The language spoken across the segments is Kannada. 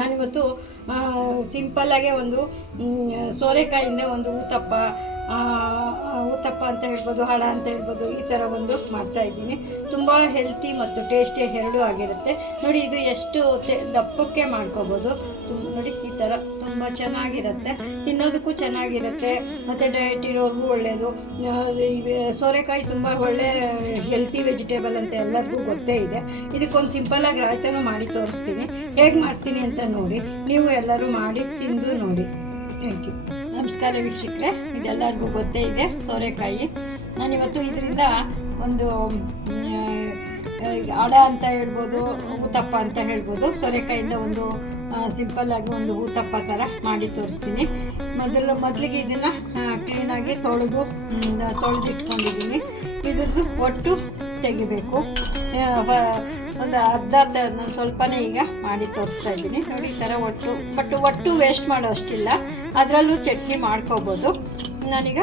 ನಾನಿವತ್ತು ಸಿಂಪಲ್ಲಾಗೆ ಒಂದು ಸೋರೆಕಾಯಿಂದ ಒಂದು ಊತಪ್ಪ ಅಂತ ಹೇಳ್ಬೋದು, ಹಳ ಅಂತ ಹೇಳ್ಬೋದು, ಈ ಥರ ಒಂದು ಮಾಡ್ತಾಯಿದ್ದೀನಿ. ತುಂಬ ಹೆಲ್ತಿ ಮತ್ತು ಟೇಸ್ಟಿ ಎರಡೂ ಆಗಿರುತ್ತೆ. ನೋಡಿ ಇದು ಎಷ್ಟು ದಪ್ಪಕ್ಕೆ ಮಾಡ್ಕೋಬೋದು. ನೋಡಿ ಈ ಥರ ತುಂಬ ಚೆನ್ನಾಗಿರುತ್ತೆ, ತಿನ್ನೋದಕ್ಕೂ ಚೆನ್ನಾಗಿರುತ್ತೆ ಮತ್ತು ಡಯಟ್ ಇರೋರ್ಗೂ ಒಳ್ಳೆಯದು. ಸೋರೆಕಾಯಿ ತುಂಬ ಒಳ್ಳೆ ಹೆಲ್ತಿ ವೆಜಿಟೇಬಲ್ ಅಂತ ಎಲ್ಲರಿಗೂ ಗೊತ್ತೇ ಇದೆ. ಇದಕ್ಕೊಂದು ಸಿಂಪಲ್ಲಾಗಿ ರಾಯ್ತನೂ ಮಾಡಿ ತೋರಿಸ್ತೀನಿ, ಹೇಗೆ ಮಾಡ್ತೀನಿ ಅಂತ ನೋಡಿ. ನೀವು ಎಲ್ಲರೂ ಮಾಡಿ ತಿಂದು ನೋಡಿ. Thank you. ನಮಸ್ಕಾರ ವೀಕ್ಷಕರೇ, ಇದೆಲ್ಲರಿಗೂ ಗೊತ್ತೇ ಇದೆ ಸೋರೆಕಾಯಿ. ನಾನಿವತ್ತು ಇದರಿಂದ ಒಂದು ಅಡ ಅಂತ ಹೇಳ್ಬೋದು, ಊತಪ್ಪ ಅಂತ ಹೇಳ್ಬೋದು. ಸೋರೆಕಾಯಿಂದ ಒಂದು ಸಿಂಪಲ್ಲಾಗಿ ಒಂದು ಊತಪ್ಪ ಥರ ಮಾಡಿ ತೋರಿಸ್ತೀನಿ. ಮೊದಲಿಗೆ ಇದನ್ನು ಕ್ಲೀನಾಗಿ ತೊಳೆದಿಟ್ಕೊಂಡಿದ್ದೀನಿ. ಇದ್ರದ್ದು ಒಟ್ಟು ತೆಗಿಬೇಕು. ಒಂದು ಅರ್ಧ ನಾನು ಸ್ವಲ್ಪನೇ ಈಗ ಮಾಡಿ ತೋರಿಸ್ತಾ ಇದ್ದೀನಿ. ನೋಡಿ ಈ ಥರ ಒಟ್ಟು ವೇಸ್ಟ್ ಮಾಡೋ ಅಷ್ಟಿಲ್ಲ, ಅದರಲ್ಲೂ ಚಟ್ನಿ ಮಾಡ್ಕೋಬೋದು. ನಾನೀಗ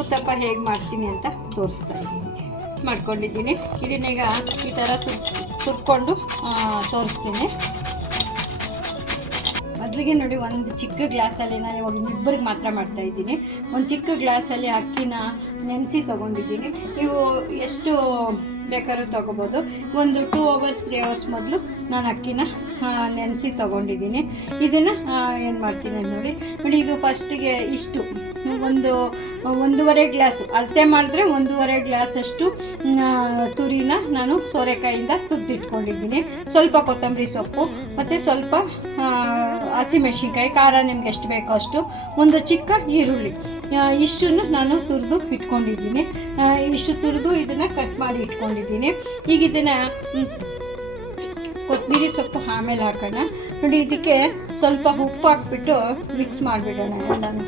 ಊತಪ್ಪ ಹೇಗೆ ಮಾಡ್ತೀನಿ ಅಂತ ತೋರಿಸ್ತಾ ಇದ್ದೀನಿ. ಮಾಡ್ಕೊಂಡಿದ್ದೀನಿ. ಇದನ್ನೀಗ ಈ ಥರ ತುರ್ಕೊಂಡು ತೋರಿಸ್ತೀನಿ. ಮೊದಲಿಗೆ ನೋಡಿ ಒಂದು ಚಿಕ್ಕ ಗ್ಲಾಸಲ್ಲಿ, ನಾನು ಇವಾಗ ಇಬ್ಬರಿಗೆ ಮಾತ್ರ ಮಾಡ್ತಾಯಿದ್ದೀನಿ, ಒಂದು ಚಿಕ್ಕ ಗ್ಲಾಸಲ್ಲಿ ಅಕ್ಕಿನ ನೆನೆಸಿ ತೊಗೊಂಡಿದ್ದೀನಿ. ನೀವು ಎಷ್ಟು ಬೇಕಾದ್ರೂ ತೊಗೋಬೋದು. ಒಂದು 2 hours 3 hours ಮೊದಲು ನಾನು ಅಕ್ಕಿನ ನೆನೆಸಿ ತೊಗೊಂಡಿದ್ದೀನಿ. ಇದನ್ನು ಏನು ಮಾಡ್ತೀನಿ ನೋಡಿ. ಇದು ಫಸ್ಟಿಗೆ ಇಷ್ಟು ಒಂದೂವರೆ ಗ್ಲಾಸು ಅಳತೆ ಮಾಡಿದ್ರೆ 1.5 ಗ್ಲಾಸಷ್ಟು ತುರಿನ ನಾನು ಸೋರೆಕಾಯಿಂದ ತುರಿದಿಟ್ಕೊಂಡಿದ್ದೀನಿ. ಸ್ವಲ್ಪ ಕೊತ್ತಂಬರಿ ಸೊಪ್ಪು ಮತ್ತು ಸ್ವಲ್ಪ ಹಸಿಮೆಣ್ಸಿನ್ಕಾಯಿ, ಖಾರ ನಿಮ್ಗೆ ಎಷ್ಟು ಬೇಕೋ ಅಷ್ಟು, ಒಂದು ಚಿಕ್ಕ ಈರುಳ್ಳಿ, ಇಷ್ಟನ್ನು ನಾನು ತುರಿದು ಇಟ್ಕೊಂಡಿದ್ದೀನಿ. ಇಷ್ಟು ತುರಿದು ಇದನ್ನು ಕಟ್ ಮಾಡಿ ಇಟ್ಕೊಂಡಿದ್ದೀನಿ. ಈಗ ಇದನ್ನು ಕೊತ್ತಂಬರಿ ಸೊಪ್ಪು ಆಮೇಲೆ ಹಾಕೋಣ. ನೋಡಿ ಇದಕ್ಕೆ ಸ್ವಲ್ಪ ಉಪ್ಪು ಹಾಕ್ಬಿಟ್ಟು ಮಿಕ್ಸ್ ಮಾಡಿಬಿಡೋಣ ಎಲ್ಲನೂ.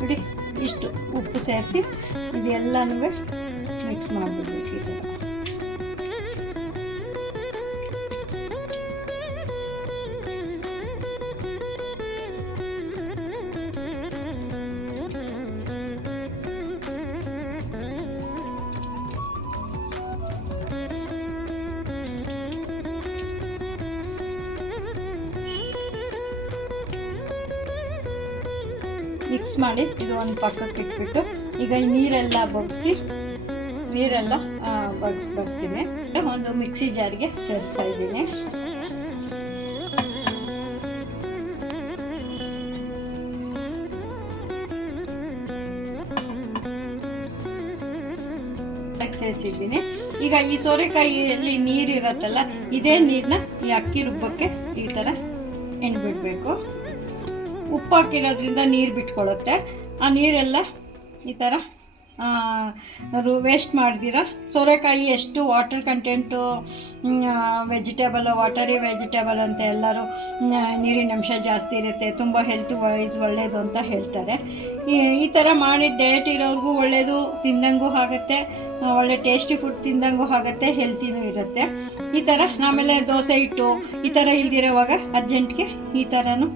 ನೋಡಿ ಇಷ್ಟು ಉಪ್ಪು ಸೇರಿಸಿ ಇದೆಲ್ಲನೂ ಮಿಕ್ಸ್ ಮಾಡಿಬಿಡ್ಬೇಕು ಈ ಥರ. ಮಿಕ್ಸ್ ಮಾಡಿ ಇದು ಒಂದು ಪಕ್ಕಕ್ಕೆ ಇಟ್ಬಿಟ್ಟು ಈಗ ಈ ನೀರೆಲ್ಲ ಬಗ್ಸ್ಬಿಡ್ತೀನಿ. ಒಂದು ಮಿಕ್ಸಿ ಜಾರ್ಗೆ ಸೇರಿಸ್ತಾ ಇದ್ದೀನಿ. ಸೇರಿಸಿದ್ದೀನಿ. ಈಗ ಈ ಸೋರೆಕಾಯಿಯಲ್ಲಿ ನೀರಿರತ್ತಲ್ಲ, ಇದೇ ನೀರನ್ನ ಈ ಅಕ್ಕಿ ರುಬ್ಬಕ್ಕೆ ಈ ಥರ ಎಣ್ಬಿಡ್ಬೇಕು. ಉಪ್ಪು ಹಾಕಿರೋದ್ರಿಂದ ನೀರು ಬಿಟ್ಕೊಳ್ಳುತ್ತೆ. ಆ ನೀರೆಲ್ಲ ಈ ಥರ ವೇಸ್ಟ್ ಮಾಡ್ದಿರ. ಸೋರೆಕಾಯಿ ಎಷ್ಟು ವಾಟರ್ ಕಂಟೆಂಟು ವಾಟರಿ ವೆಜಿಟೇಬಲ್ ಅಂತ ಎಲ್ಲರೂ ನೀರಿನ ಅಂಶ ಜಾಸ್ತಿ ಇರುತ್ತೆ, ತುಂಬ ಹೆಲ್ತ್ ವೈಸ್ ಒಳ್ಳೆಯದು ಅಂತ ಹೇಳ್ತಾರೆ. ಈ ಥರ ಮಾಡಿ ಡಯಟ್ ಇರೋರಿಗೂ ಒಳ್ಳೆಯದು, ತಿನ್ನಂಗೂ ಆಗುತ್ತೆ, ಒಳ್ಳೆ ಟೇಸ್ಟಿ ಫುಡ್ ತಿಂದಂಗೂ ಆಗುತ್ತೆ, ಹೆಲ್ತಿನೂ ಇರುತ್ತೆ. ಈ ಥರ ಆಮೇಲೆ ದೋಸೆ ಹಿಟ್ಟು ಈ ಥರ ಇಲ್ದಿರೋವಾಗ ಅರ್ಜೆಂಟ್ಗೆ ಈ ಥರನೂ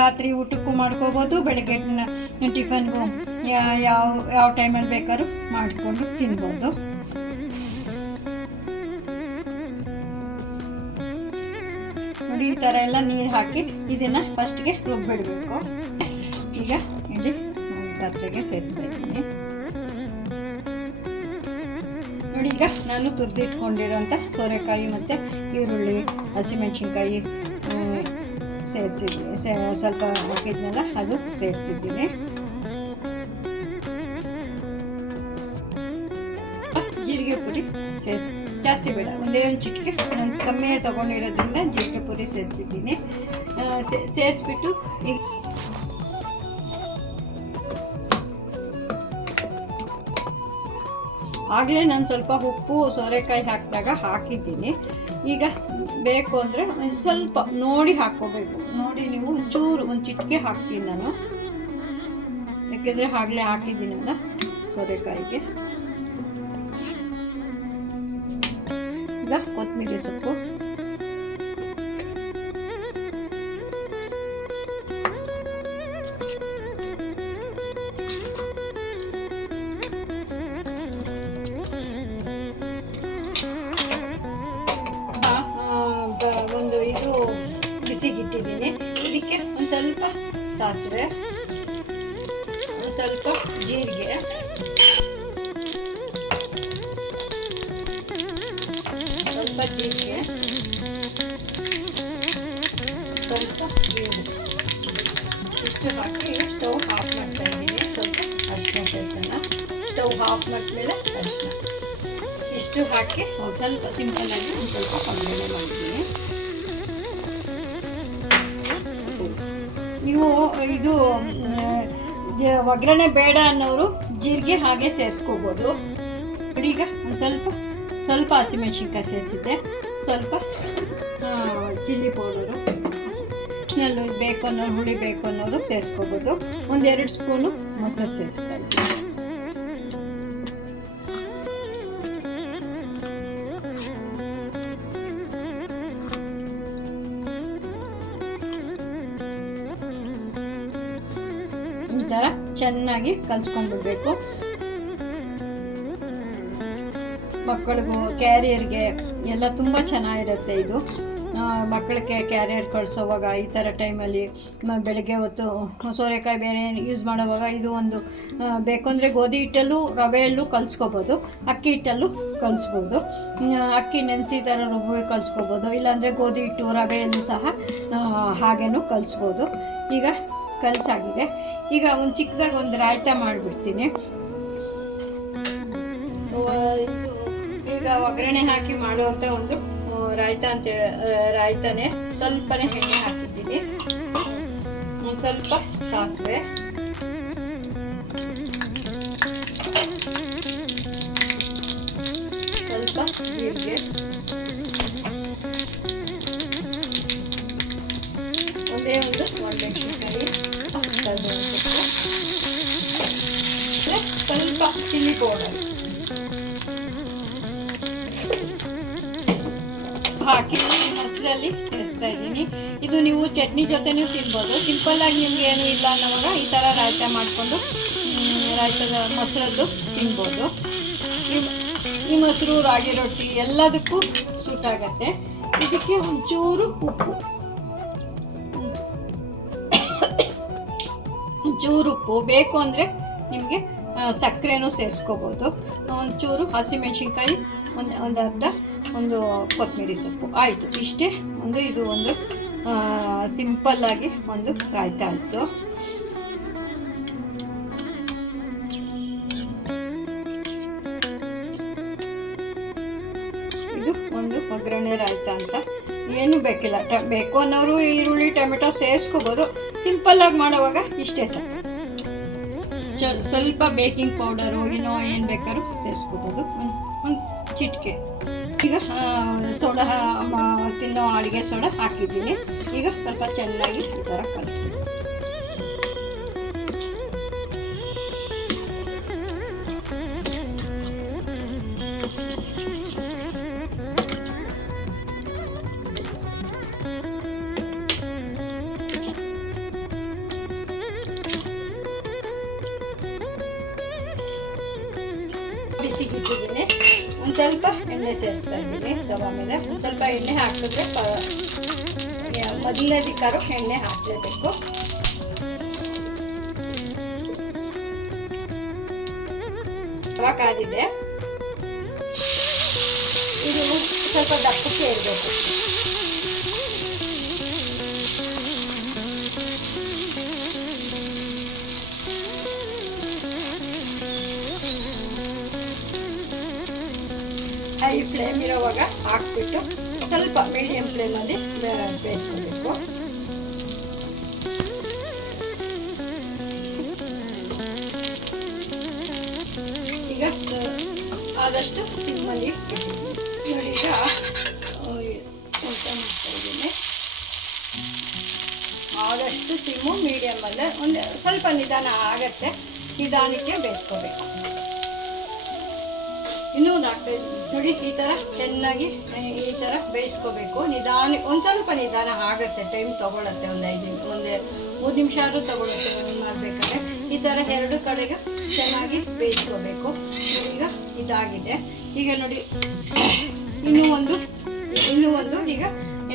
ರಾತ್ರಿ ಊಟಕ್ಕೂ ಮಾಡ್ಕೋಬೋದು, ಬೆಳಗ್ಗೆ ಟಿಫನ್ಗೂ ಯಾವ ಟೈಮಲ್ಲಿ ಬೇಕಾದ್ರೂ ಮಾಡಿಕೊಂಡು ತಿನ್ಬೋದು. ನೋಡಿ ಈ ಥರ ಎಲ್ಲ ನೀರು ಹಾಕಿ ಇದನ್ನು ಫಸ್ಟ್ಗೆ ರುಬ್ಬಿಡಬೇಕು. ಈಗ ಇಲ್ಲಿ ಪಾತ್ರೆಗೆ ಸೇರಿಸ್ತಾ ಇದ್ದೀನಿ. ನೋಡಿ ಈಗ ನಾನು ತುರಿದಿಟ್ಕೊಂಡಿರೋಂಥ ಸೋರೆಕಾಯಿ ಮತ್ತು ಈರುಳ್ಳಿ, ಹಸಿಮೆಣ್ಸಿನ್ಕಾಯಿ ಸೇರಿಸಿದ್ದೀನಿ. ಸ್ವಲ್ಪ ಹಾಕಿದ್ನಲ್ಲ ಅದು ಸೇರಿಸಿದ್ದೀನಿ. ಜೀರಿಗೆ ಪುಡಿ ಜಾಸ್ತಿ ಬೇಡ, ಒಂದೇ ಒಂದು ಚಿಟಿಕೆ, ನಾನು ಕಮ್ಮಿ ತೊಗೊಂಡಿರೋದ್ರಿಂದ ಜೀರಿಗೆ ಪುಡಿ ಸೇರಿಸಿದ್ದೀನಿ. ಸೇರಿಸ್ಬಿಟ್ಟು ಈಗ ಆಗಲೇ ನಾನು ಸ್ವಲ್ಪ ಉಪ್ಪು ಸೋರೆಕಾಯಿ ಹಾಕಿದಾಗ ಹಾಕಿದ್ದೀನಿ. ಈಗ ಬೇಕು ಅಂದರೆ ಒಂದು ಸ್ವಲ್ಪ ನೋಡಿ ಹಾಕ್ಕೋಬೇಕು. ನೋಡಿ ನೀವು ಒಂದು ಚಿಟಿಕೆ ಹಾಕ್ತೀನಿ ನಾನು, ಯಾಕೆಂದರೆ ಆಗಲೇ ಹಾಕಿದ್ದೀನಲ್ಲ ಸೋರೆಕಾಯಿಗೆ. ಈಗ ಕೊತ್ತಂಬರಿ ಸೊಪ್ಪು, ಇಟ್ಟಿದ್ದೀನಿ. ಇದಕ್ಕೆ ಒಂದು ಸ್ವಲ್ಪ ಸಾಸಿವೆ, ಒಂದು ಸ್ವಲ್ಪ ಜೀರಿಗೆ, ಸ್ವಲ್ಪ ಜೀರಿಗೆ, ಸ್ವಲ್ಪ ನೀರು ಇಷ್ಟು ಹಾಕಿ ಸ್ಟವ್ ಆಫ್ ಮಾಡ್ತಾ ಇದ್ದೀನಿ. ಸ್ವಲ್ಪ ಅರಿಶಿನ ಪೇಸ್ಟನ್ನು ಸ್ಟವ್ ಆಫ್ ಮಾಡಿದ್ಮೇಲೆ ಅರಿಶಿನ ಇಷ್ಟು ಹಾಕಿ ಒಂದು ಸ್ವಲ್ಪ ಸಿಂಪಲ್ಲಾಗಿ ಒಂದು ಸ್ವಲ್ಪ ಒಗ್ಗರಣೆ ಮಾಡಿದ್ದೀನಿ. ನೀವು ಇದು ಒಗ್ಗರಣೆ ಬೇಡ ಅನ್ನೋರು ಜೀರಿಗೆ ಹಾಗೆ ಸೇರಿಸ್ಕೋಬೋದು. ನೋಡಿ ಈಗ ಒಂದು ಸ್ವಲ್ಪ ಹಸಿಮೆಣ್ಸಿನ್ಕಾಯಿ ಸೇರಿಸಿದ್ದೆ, ಸ್ವಲ್ಪ ಚಿಲ್ಲಿ ಪೌಡರು, ನಲ್ಲಿ ಬೇಕು ಅನ್ನೋರು ಹುಳಿ ಬೇಕು ಅನ್ನೋರು ಸೇರಿಸ್ಕೋಬೋದು. 1-2 ಸ್ಪೂನು ಮೊಸರು ಸೇರಿಸ್ತಾ ಇದ್ದೀನಿ. ಈ ಥರ ಚೆನ್ನಾಗಿ ಕಲಿಸ್ಕೊಂಡ್ಬಿಡ್ಬೇಕು. ಮಕ್ಕಳಿಗೂ ಕ್ಯಾರಿಯರ್ಗೆ ಎಲ್ಲ ತುಂಬ ಚೆನ್ನಾಗಿರುತ್ತೆ ಇದು. ಮಕ್ಕಳಿಗೆ ಕ್ಯಾರಿಯರ್ ಕಳಿಸೋವಾಗ ಈ ಥರ ಟೈಮಲ್ಲಿ ಬೆಳಗ್ಗೆ ಹೊತ್ತು ಸೋರೆಕಾಯಿ ಬೇರೆ ಯೂಸ್ ಮಾಡೋವಾಗ ಇದು ಒಂದು ಬೇಕು ಅಂದರೆ ಗೋಧಿ ಹಿಟ್ಟಲ್ಲೂ ರವೆಯಲ್ಲೂ ಕಲಿಸ್ಕೋಬೋದು, ಅಕ್ಕಿ ಹಿಟ್ಟಲ್ಲೂ ಕಲಿಸ್ಬೋದು. ಅಕ್ಕಿ ನೆನೆಸಿ ಥರ ರುಬ್ಬಿ ಕಲಿಸ್ಕೋಬೋದು, ಇಲ್ಲಾಂದರೆ ಗೋಧಿ ಹಿಟ್ಟು ರವೆಯಲ್ಲೂ ಸಹ ಹಾಗೇನೂ ಕಲಿಸ್ಬೋದು. ಈಗ ಕಲಸಾಗಿದೆ. ಈಗ ಒಂದು ಚಿಕ್ಕದಾಗಿ ಒಂದು ರಾಯ್ತ ಮಾಡಿಬಿಡ್ತೀನಿ. ಈಗ ಒಗ್ಗರಣೆ ಹಾಕಿ ಮಾಡುವಂಥ ಒಂದು ರಾಯ್ತ ಅಂತೇಳಿ ರಾಯ್ತಾನೆ ಸ್ವಲ್ಪನೇ ಎಣ್ಣೆ ಹಾಕಿದ್ದೀನಿ. ಒಂದು ಸ್ವಲ್ಪ ಸಾಸಿವೆ, ಸ್ವಲ್ಪ ಜೀರಿಗೆ, ಒಂದೇ ಒಂದು ಒಣಮೆಣಸಿನಕಾಯಿ, ಸ್ವಲ್ಪ ಚಿಲ್ಲಿ ಪೌಡರ್ ಹಾಕಿ ಮೊಸರಲ್ಲಿ ಸೇರಿಸ್ತಾ ಇದ್ದೀನಿ. ಇದು ನೀವು ಚಟ್ನಿ ಜೊತೆನೂ ತಿನ್ಬೋದು. ಸಿಂಪಲ್ಲಾಗಿ ನಿಮ್ಗೆ ಏನೂ ಇಲ್ಲ ಅನ್ನೋವಾಗ ಈ ಥರ ರಾಯ್ತ ಮಾಡಿಕೊಂಡು ರಾಯ್ತದ ಮೊಸರದ್ದು ತಿನ್ಬೋದು. ಈ ಮೊಸರು ರಾಗಿ ರೊಟ್ಟಿ ಎಲ್ಲದಕ್ಕೂ ಸೂಟ್ ಆಗುತ್ತೆ. ಇದಕ್ಕೆ ಒಂಚೂರು ಉಪ್ಪು ಬೇಕು ಅಂದರೆ ನಿಮಗೆ ಸಕ್ಕರೆನೂ ಸೇರಿಸ್ಕೋಬೋದು. ಒಂಚೂರು ಹಸಿಮೆಣ್ಸಿನ್ಕಾಯಿ, ಒಂದು ಅರ್ಧ, ಒಂದು ಕೊತ್ತಂಬರಿ ಸೊಪ್ಪು, ಆಯಿತು. ಇಷ್ಟೇ ಇದು ಒಂದು ಸಿಂಪಲ್ಲಾಗಿ ಒಂದು ರಾಯ್ತ ಆಯಿತು. ಇದು ಒಂದು ಒಗ್ಗರಣೆ ರಾಯ್ತ ಅಂತ. ಏನೂ ಬೇಕಿಲ್ಲ. ಬೇಕು ಅನ್ನೋರು ಈರುಳ್ಳಿ ಟೊಮೆಟೊ ಸೇರಿಸ್ಕೋಬೋದು. ಸಿಂಪಲ್ಲಾಗಿ ಮಾಡುವಾಗ ಇಷ್ಟೇ ಸಾಕು. ಸ್ವಲ್ಪ ಬೇಕಿಂಗ್ ಪೌಡರು ಏನು ಬೇಕಾದ್ರೂ ಸೇರಿಸ್ಕೋಬೋದು, ಒಂದು ಚಿಟಿಕೆ. ಈಗ ಸೋಡಾ ತಿನ್ನೋ ಅಡುಗೆ ಸೋಡಾ ಹಾಕಿದ್ದೀನಿ. ಈಗ ಸ್ವಲ್ಪ ಚೆನ್ನಾಗಿ ಈ ಥರ ಕಲಿಸ್ಬೇಕು. ಬಿಸಿಗಿಟ್ಟಿದ್ದೀನಿ. ಒಂದು ಸ್ವಲ್ಪ ಎಣ್ಣೆ ಸೇರಿಸ್ತಾ ಇದ್ದೀನಿ ತವಾ ಮೇಲೆ. ಒಂದು ಸ್ವಲ್ಪ ಎಣ್ಣೆ ಹಾಕಿದ್ರೆ ಮೊದಲನೇದಕ್ಕಾದ್ರೂ ಎಣ್ಣೆ ಹಾಕಲೇಬೇಕು. ತವಾ ಕಾದಿದೆ. ಇದು ಸ್ವಲ್ಪ ದಪ್ಪಕ್ಕೆ ಇರಬೇಕು. ಹೈ ಫ್ಲೇಮ್ ಇರೋವಾಗ ಹಾಕ್ಬಿಟ್ಟು ಸ್ವಲ್ಪ ಮೀಡಿಯಂ ಫ್ಲೇಮಲ್ಲಿ ಬೇಯಿಸ್ಕೋಬೇಕು. ಈಗ ಆದಷ್ಟು ಸಿಮ್ಮಲ್ಲಿ ನೋಡಿ. ಈಗ ಊಟ ಮಾಡ್ತಾ ಇದ್ದೀನಿ. ಆದಷ್ಟು ಸಿಮ್ಮು ಮೀಡಿಯಮಲ್ಲೇ ಒಂದು ಸ್ವಲ್ಪ ನಿಧಾನ ಆಗತ್ತೆ. ನಿಧಾನಕ್ಕೆ ಬೇಯಿಸ್ಕೋಬೇಕು. ಇನ್ನೂ ಒಂದು ಆಗ್ತಾ ಇದ್ದೀನಿ ನೋಡಿ. ಈ ಥರ ಚೆನ್ನಾಗಿ ಈ ಥರ ಬೇಯಿಸ್ಕೋಬೇಕು. ಒಂದು ಸ್ವಲ್ಪ ನಿಧಾನ ಆಗುತ್ತೆ, ಟೈಮ್ ತೊಗೊಳತ್ತೆ. ಒಂದು 3 ನಿಮಿಷ ಆದರೂ ತೊಗೊಳುತ್ತೆ ಮಾಡಬೇಕಾದ್ರೆ. ಈ ಥರ 2 ಕಡೆಗೆ ಚೆನ್ನಾಗಿ ಬೇಯಿಸ್ಕೋಬೇಕು. ಈಗ ಇದಾಗಿದೆ. ಈಗ ನೋಡಿ ಇನ್ನೂ ಒಂದು ಈಗ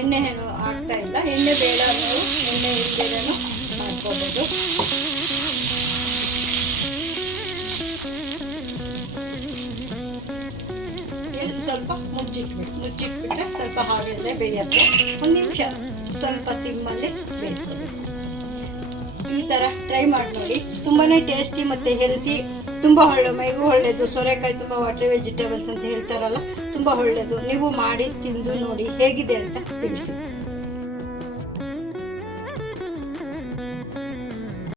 ಎಣ್ಣೆ ಹಾಕ್ತಾ ಇಲ್ಲ, ಎಣ್ಣೆ ಬೇಡ ನೀವು ಎಣ್ಣೆ ಇಲ್ಲದೇನೂ ಮಾಡ್ಕೋಬೋದು. ಸ್ವಲ್ಪ ಮುಚ್ಚಿಟ್ಬಿಟ್ರೆ ಸ್ವಲ್ಪ ಹಾಗೆಲ್ಲೇ ಬೇಯುತ್ತೆ. 1 ನಿಮಿಷ ಸ್ವಲ್ಪ ಸಿಮ್ಮಲ್ಲಿ ಬೇಯಿಸ್ಕೋಬೇಕು. ಈ ಥರ ಟ್ರೈ ಮಾಡಿ ನೋಡಿ, ತುಂಬಾ ಟೇಸ್ಟಿ ಮತ್ತು ಹೆಲ್ತಿ, ತುಂಬ ಮೈಗೂ ಒಳ್ಳೆಯದು. ಸೋರೆಕಾಯಿ ತುಂಬ ವಾಟರ್ ವೆಜಿಟೇಬಲ್ಸ್ ಅಂತ ಹೇಳ್ತಾರಲ್ಲ, ತುಂಬ ಒಳ್ಳೆಯದು. ನೀವು ಮಾಡಿ ತಿಂದು ನೋಡಿ ಹೇಗಿದೆ ಅಂತ ತಿಳಿಸಿ.